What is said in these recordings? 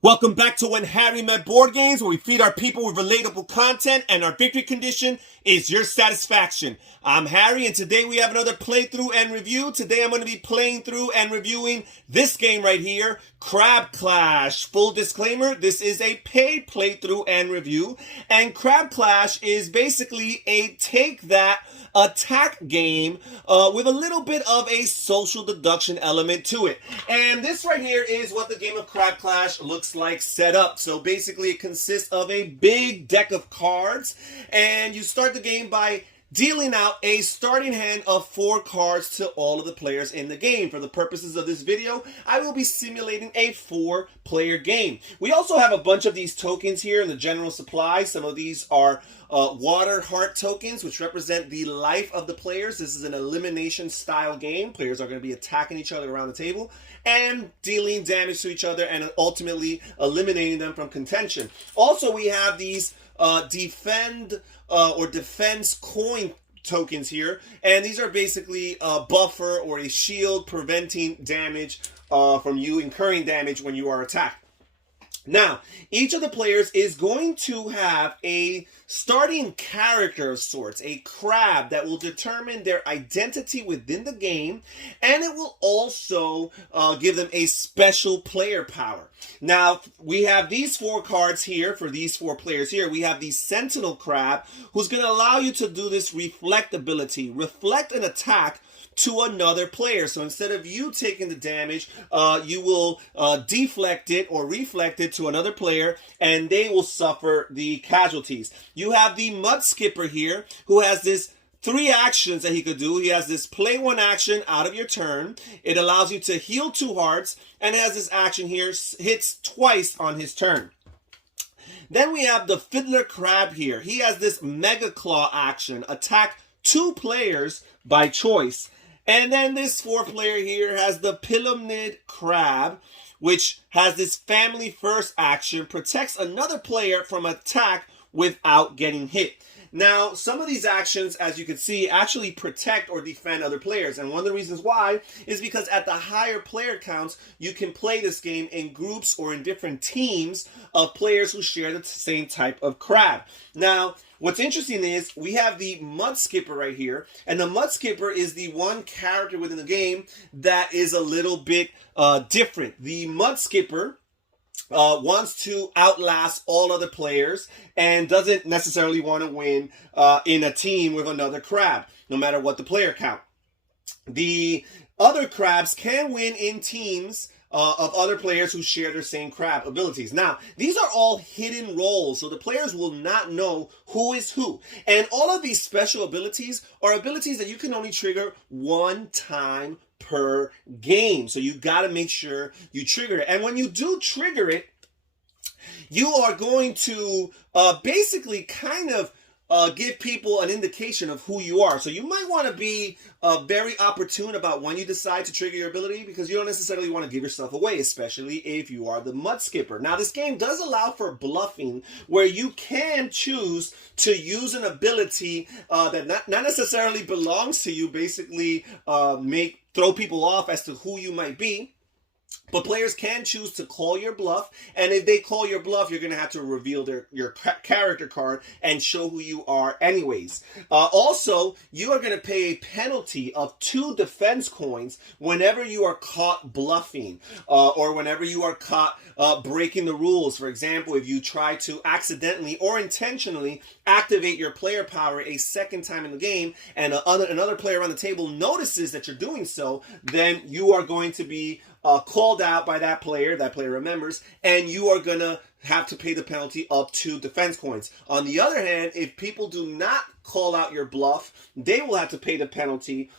Welcome back to When Harry Met Board Games, where we feed our people with relatable content, and our victory condition is your satisfaction. I'm Harry, and today we have another playthrough and review. Today I'm going to be playing through and reviewing this game right here, Crab Clash. Full disclaimer, this is a paid playthrough and review, and Crab Clash is basically a take that attack game with a little bit of a social deduction element to it. And this right here is what the game of Crab Clash looks like set up. So basically it consists of a big deck of cards, and you start the game by dealing out a starting hand of 4 cards to all of the players in the game. For the purposes of this video, I will be simulating a 4-player game. We also have a bunch of these tokens here in the general supply. Some of these are water heart tokens, which represent the life of the players. This is an elimination style game. Players are going to be attacking each other around the table and dealing damage to each other and ultimately eliminating them from contention. Also, we have these defense coin tokens here, and these are basically a buffer or a shield preventing damage from you incurring damage when you are attacked. Now, each of the players is going to have a starting character of sorts, a crab that will determine their identity within the game, and it will also give them a special player power. Now, we have these 4 cards here for these 4 players here. We have the Sentinel Crab, who's going to allow you to do this reflect ability, reflect an attack to another player. So instead of you taking the damage, you will deflect it or reflect it to another player, and they will suffer the casualties. You have the Mud Skipper here, who has this 3 actions that he could do. He has this play 1 action out of your turn. It allows you to heal 2 hearts, and it has this action here, hits twice on his turn. Then we have the Fiddler Crab here. He has this Mega Claw action, attack 2 players by choice. And then this 4-player here has the Pyramid Crab, which has this family first action, protects another player from attack without getting hit. Now, some of these actions, as you can see, actually protect or defend other players. And one of the reasons why is because at the higher player counts, you can play this game in groups or in different teams of players who share the same type of crab. Now, what's interesting is we have the Mud Skipper right here, and the Mud Skipper is the one character within the game that is a little bit different. The Mud Skipper wants to outlast all other players and doesn't necessarily want to win in a team with another crab, no matter what the player count. The other crabs can win in teams of other players who share their same crab abilities. Now, these are all hidden roles, so the players will not know who is who. And all of these special abilities are abilities that you can only trigger 1 time per game. So you got to make sure you trigger it. And when you do trigger it, you are going to basically kind of give people an indication of who you are. So you might want to be very opportune about when you decide to trigger your ability, because you don't necessarily want to give yourself away, especially if you are the Mud Skipper. Now, this game does allow for bluffing, where you can choose to use an ability that not necessarily belongs to you, basically throw people off as to who you might be. But players can choose to call your bluff, and if they call your bluff, you're going to have to reveal your character card and show who you are anyways. Also, you are going to pay a penalty of 2 defense coins whenever you are caught bluffing, or whenever you are caught breaking the rules. For example, if you try to accidentally or intentionally activate your player power a second time in the game, and another player on the table notices that you're doing so, then you are going to be called out by that player remembers, and you are going to have to pay the penalty of 2 defense coins. On the other hand, if people do not call out your bluff, they will have to pay the penalty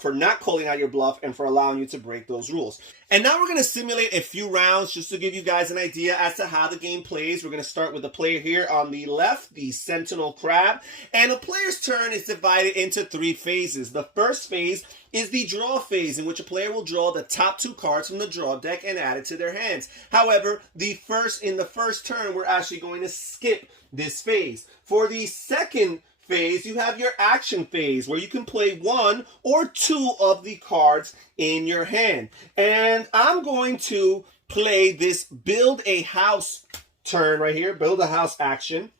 for not calling out your bluff and for allowing you to break those rules. And now we're going to simulate a few rounds just to give you guys an idea as to how the game plays. We're going to start with the player here on the left, the Sentinel Crab. And a player's turn is divided into 3 phases. The first phase is the draw phase, in which a player will draw the top 2 cards from the draw deck and add it to their hands. However, in the first turn, we're actually going to skip this phase. For the second phase, you have your action phase, where you can play 1 or 2 of the cards in your hand. And I'm going to play this build a house turn right here, build a house action.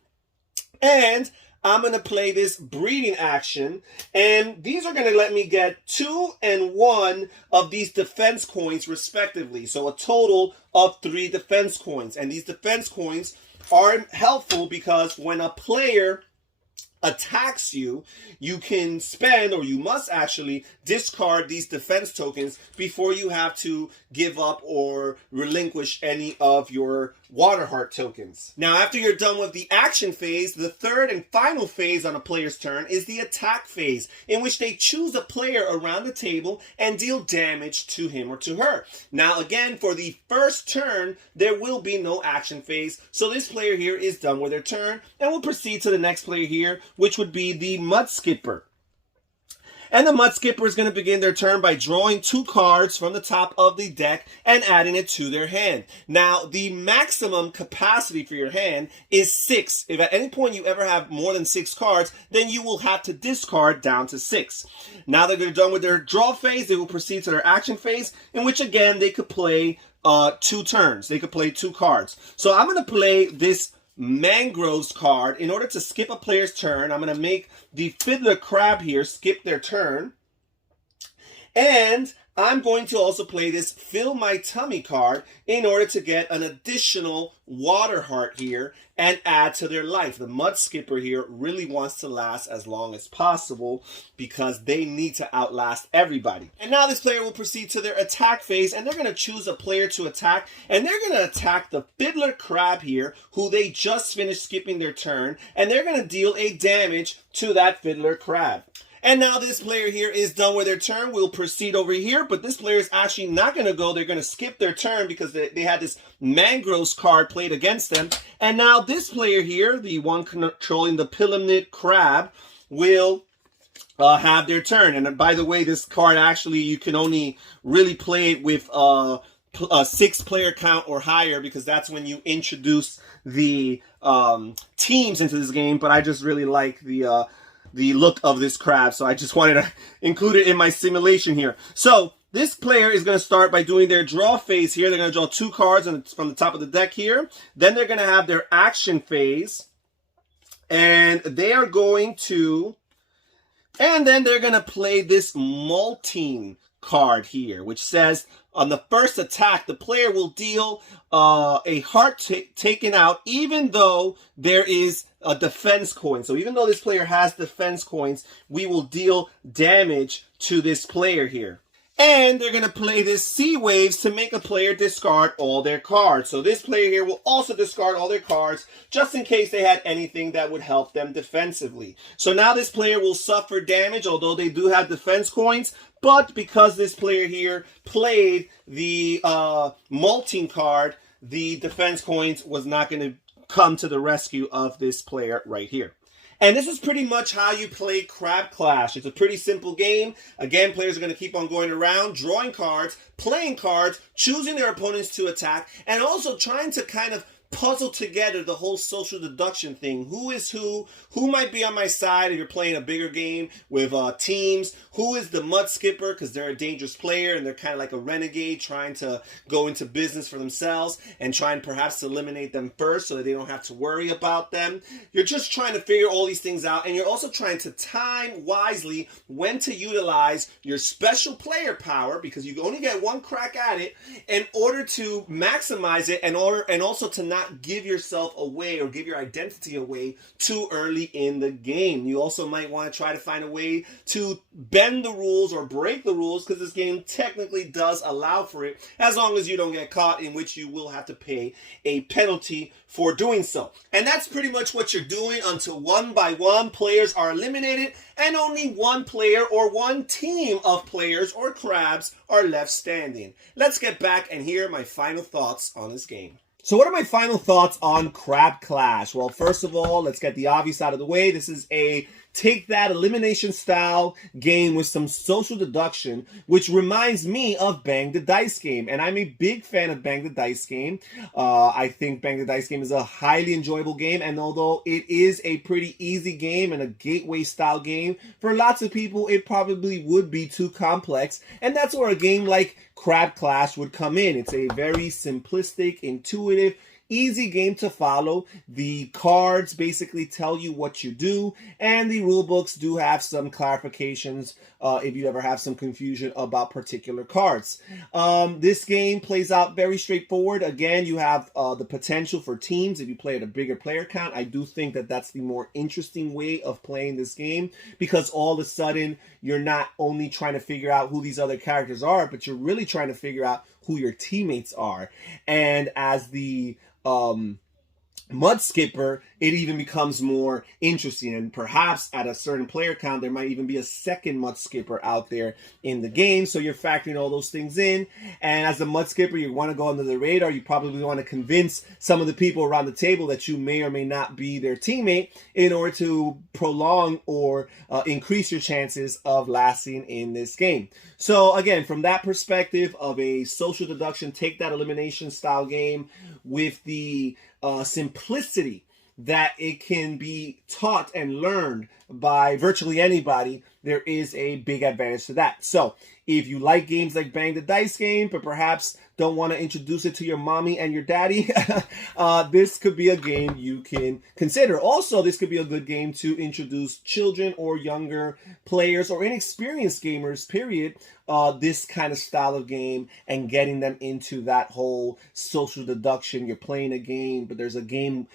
And I'm going to play this breeding action, and these are going to let me get 2 and 1 of these defense coins respectively. So a total of 3 defense coins. And these defense coins are helpful because when a player attacks you, you can spend, or you must actually discard these defense tokens before you have to give up or relinquish any of your water heart tokens. Now, after you're done with the action phase, the third and final phase on a player's turn is the attack phase, in which they choose a player around the table and deal damage to him or to her. Now, again, for the first turn, there will be no action phase, so this player here is done with their turn, and we'll proceed to the next player here, which would be the Mud Skipper. And the Mud Skipper is going to begin their turn by drawing 2 cards from the top of the deck and adding it to their hand. Now, the maximum capacity for your hand is 6. If at any point you ever have more than 6 cards, then you will have to discard down to 6. Now that they're done with their draw phase, they will proceed to their action phase, in which again they could play 2 turns. They could play 2 cards. So I'm going to play this Mangroves card. In order to skip a player's turn, I'm going to make the Fiddler Crab here skip their turn. And I'm going to also play this Fill My Tummy card in order to get an additional water heart here and add to their life. The Mud Skipper here really wants to last as long as possible because they need to outlast everybody. And now this player will proceed to their attack phase, and they're going to choose a player to attack, and they're going to attack the Fiddler Crab here, who they just finished skipping their turn, and they're going to deal a damage to that Fiddler Crab. And now this player here is done with their turn. We'll proceed over here, but this player is actually not going to go. They're going to skip their turn because they had this Mangroves card played against them. And now this player here, the one controlling the Pyramid Crab, will have their turn. And by the way, this card actually, you can only really play it with a 6-player count or higher, because that's when you introduce the teams into this game. But I just really like the look of this crab, so I just wanted to include it in my simulation here. So this player is going to start by doing their draw phase here. They're going to draw 2 cards from the top of the deck here. Then they're going to have their action phase, and they are going to, and then they're going to play this Molting card here, which says on the first attack, the player will deal a heart taken out, even though there is a defense coin. So even though this player has defense coins, we will deal damage to this player here. And they're going to play this Sea Waves to make a player discard all their cards. So this player here will also discard all their cards just in case they had anything that would help them defensively. So now this player will suffer damage, although they do have defense coins. But because this player here played the Molting card, the defense coins was not going to come to the rescue of this player right here. And this is pretty much how you play Crab Clash. It's a pretty simple game. Again, players are going to keep on going around, drawing cards, playing cards, choosing their opponents to attack, and also trying to kind of puzzle together the whole social deduction thing. Who is who might be on my side if you're playing a bigger game with teams, who is the Mud Skipper because they're a dangerous player and they're kind of like a renegade trying to go into business for themselves and trying perhaps to eliminate them first so that they don't have to worry about them. You're just trying to figure all these things out, and you're also trying to time wisely when to utilize your special player power, because you only get one crack at it, in order to maximize it and also to not give yourself away or give your identity away too early in the game. You also might want to try to find a way to bend the rules or break the rules, because this game technically does allow for it, as long as you don't get caught, in which you will have to pay a penalty for doing so. And that's pretty much what you're doing until one by one players are eliminated and only one player or one team of players or crabs are left standing. Let's get back and hear my final thoughts on this game. So what are my final thoughts on Crab Clash? Well, first of all, let's get the obvious out of the way. This is a take that elimination style game with some social deduction, which reminds me of Bang the Dice game. And I'm a big fan of Bang the Dice game. I think Bang the Dice game is a highly enjoyable game. And although it is a pretty easy game and a gateway style game, for lots of people, it probably would be too complex. And that's where a game like Crab Clash would come in. It's a very simplistic, intuitive, easy game to follow. The cards basically tell you what you do, and the rule books do have some clarifications if you ever have some confusion about particular cards. This game plays out very straightforward. Again, you have the potential for teams if you play at a bigger player count. I do think that that's the more interesting way of playing this game, because all of a sudden you're not only trying to figure out who these other characters are, but you're really trying to figure out who your teammates are. And as the mud skipper, it even becomes more interesting, and perhaps at a certain player count there might even be a second mud skipper out there in the game, so you're factoring all those things in. And as a mud skipper, you want to go under the radar. You probably want to convince some of the people around the table that you may or may not be their teammate in order to prolong or increase your chances of lasting in this game. So again, from that perspective of a social deduction, take that elimination style game with the simplicity that it can be taught and learned by virtually anybody, there is a big advantage to that. So if you like games like Bang the Dice game, but perhaps don't want to introduce it to your mommy and your daddy, this could be a game you can consider. Also, this could be a good game to introduce children or younger players or inexperienced gamers, period, this kind of style of game, and getting them into that whole social deduction. You're playing a game, but there's a game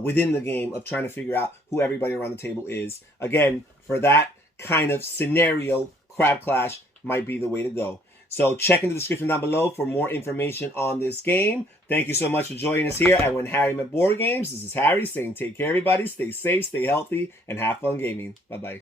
within the game of trying to figure out who everybody around the table is. Again, for that kind of scenario, Crab Clash might be the way to go. So check in the description down below for more information on this game. Thank you so much for joining us here at When Harry Met Board Games. This is Harry saying take care, everybody. Stay safe, stay healthy, and have fun gaming. Bye-bye.